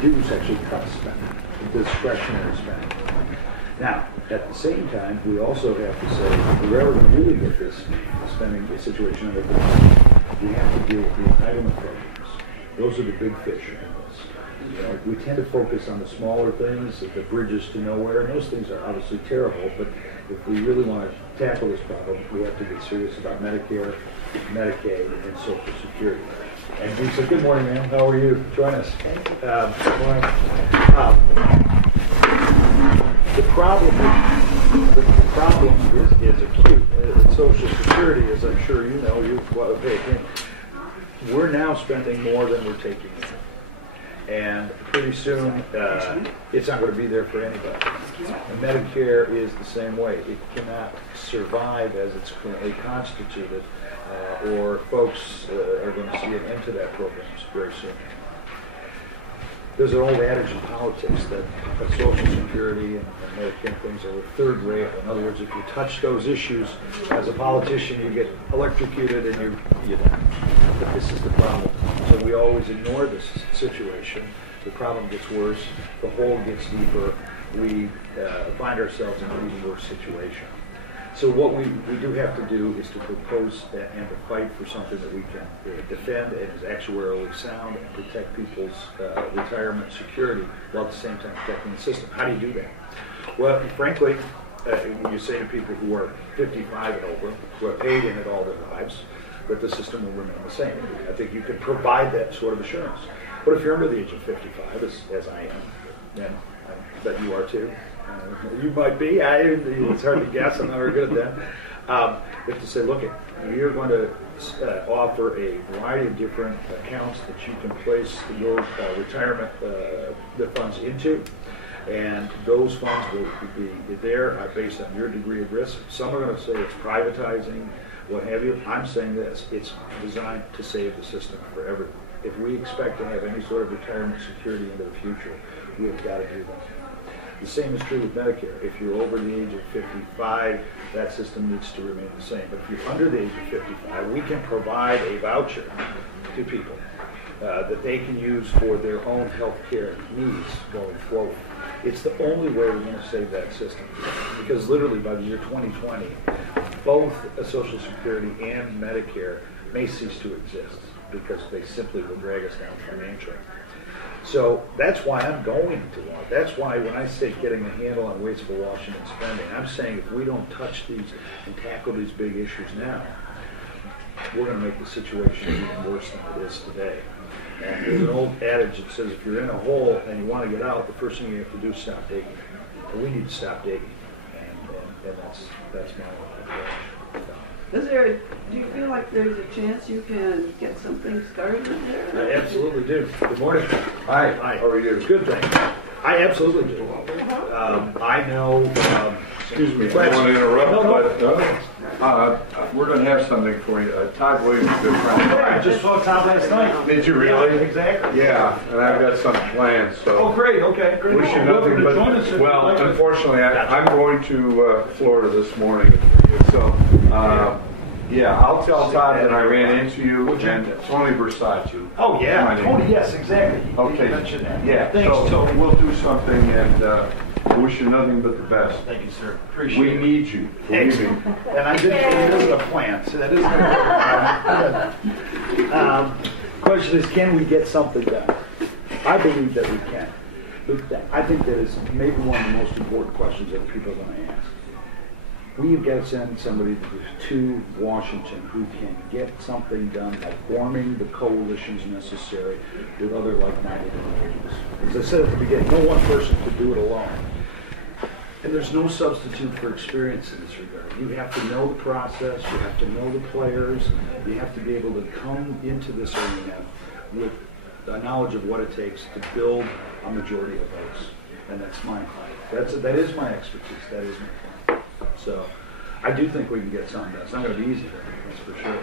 do is actually cut spending, discretionary spending. Now, at the same time, we also have to say, if we're ever going to really get this spending situation under control, we have to deal with the entitlement programs. Those are the big fish in this. You know, we tend to focus on the smaller things, the bridges to nowhere, and those things are obviously terrible, but if we really want to tackle this problem, we have to get serious about Medicare, Medicaid, and Social Security. And we said, good morning, ma'am. How are you? Join us. Good morning. The problem is acute. Social Security, as I'm sure you know, we're now spending more than we're taking in. And pretty soon, it's not going to be there for anybody. And Medicare is the same way. It cannot survive as it's currently constituted, or folks are going to see an end to that program very soon. There's an old adage in politics that Social Security and Medicare things are third rail. In other words, if you touch those issues as a politician, you get electrocuted and you die. But this is the problem. So we always ignore this situation. The problem gets worse. The hole gets deeper. We find ourselves in an even worse situation. So what we do have to do is to propose and to fight for something that we can defend and is actuarially sound and protect people's retirement security while at the same time protecting the system. How do you do that? Well, frankly, you say to people who are 55 and over, who have paid in it all their lives, that the system will remain the same. I think you can provide that sort of assurance. But if you're under the age of 55, as I am, and I bet you are too, you might be. It's hard to guess. I'm not very good at that. You have to say, look, you're going to offer a variety of different accounts that you can place your retirement funds into, and those funds will be there based on your degree of risk. Some are going to say it's privatizing, what have you. I'm saying this: it's designed to save the system for everyone. If we expect to have any sort of retirement security into the future, we have got to do that. The same is true with Medicare. If you're over the age of 55, that system needs to remain the same. But if you're under the age of 55, we can provide a voucher to people that they can use for their own health care needs going forward. It's the only way we're going to save that system. Because literally by the year 2020, both Social Security and Medicare may cease to exist because they simply will drag us down financially. So that's why I'm going to want. That's why when I say getting a handle on wasteful Washington spending, I'm saying if we don't touch these and tackle these big issues now, we're going to make the situation even worse than it is today. And there's an old adage that says if you're in a hole and you want to get out, the first thing you have to do is stop digging. And we need to stop digging, and that's my approach. Do you feel like there's a chance you can get something started there? I absolutely do. Good morning. Hi. Hi. How are you? Good thing. I absolutely do. I know. Excuse me, I don't want to interrupt, but we're going to have something for you. Todd Williams, good friend. I just saw Todd last night. Did you really? Yeah, exactly. Yeah, and I've got some plans. So. Oh, great. Okay. Great. Wish you nothing but. Well, unfortunately, I'm going to Florida this morning. So, yeah, I'll tell Todd that I ran into you and Tony Versace. Oh, yeah. Tony, yes, exactly. Okay. You mentioned that. Yeah. Thanks, so Tony. We'll do something, and I wish you nothing but the best. Thank you, sir. Appreciate it. We need you. Believe me. And I didn't. It isn't a plant. So that isn't a question is, can we get something done? I believe that we can. I think that is maybe one of the most important questions that people are going to ask. We've got to send somebody to Washington who can get something done by forming the coalitions necessary with other like-minded individuals. As I said at the beginning, no one person could do it alone. And there's no substitute for experience in this regard. You have to know the process, you have to know the players, you have to be able to come into this arena with the knowledge of what it takes to build a majority of votes. And that's my that is my expertise, that is my plan. So I do think we can get something done. It's not going to be easy, that's for sure.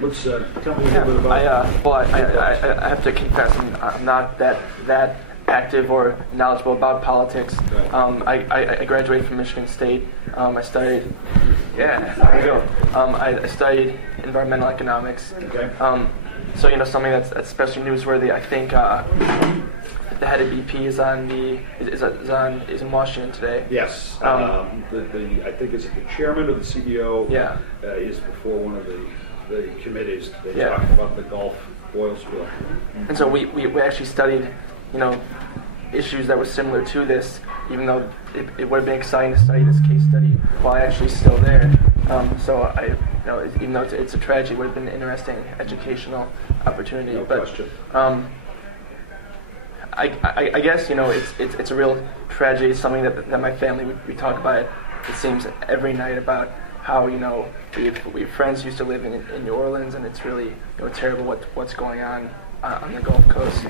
Let's tell me a little bit about. I have to confess, I'm not that active or knowledgeable about politics. Right. I graduated from Michigan State. I studied Yeah, there you go. I studied environmental economics. Okay. So something that's especially newsworthy. I think the head of BP is in Washington today. Yes. I think it's the chairman of the CEO. Yeah. Is before one of the committees. They Yeah. talked about the Gulf oil spill. And so we actually studied, issues that were similar to this, even though it would have been exciting to study this case study while actually still there. So even though it's a tragedy, it would have been an interesting educational opportunity. No but question. I guess it's a real tragedy. It's something that my family we talk about. It seems every night about how we have friends who used to live in New Orleans, and it's really terrible what's going on the Gulf Coast.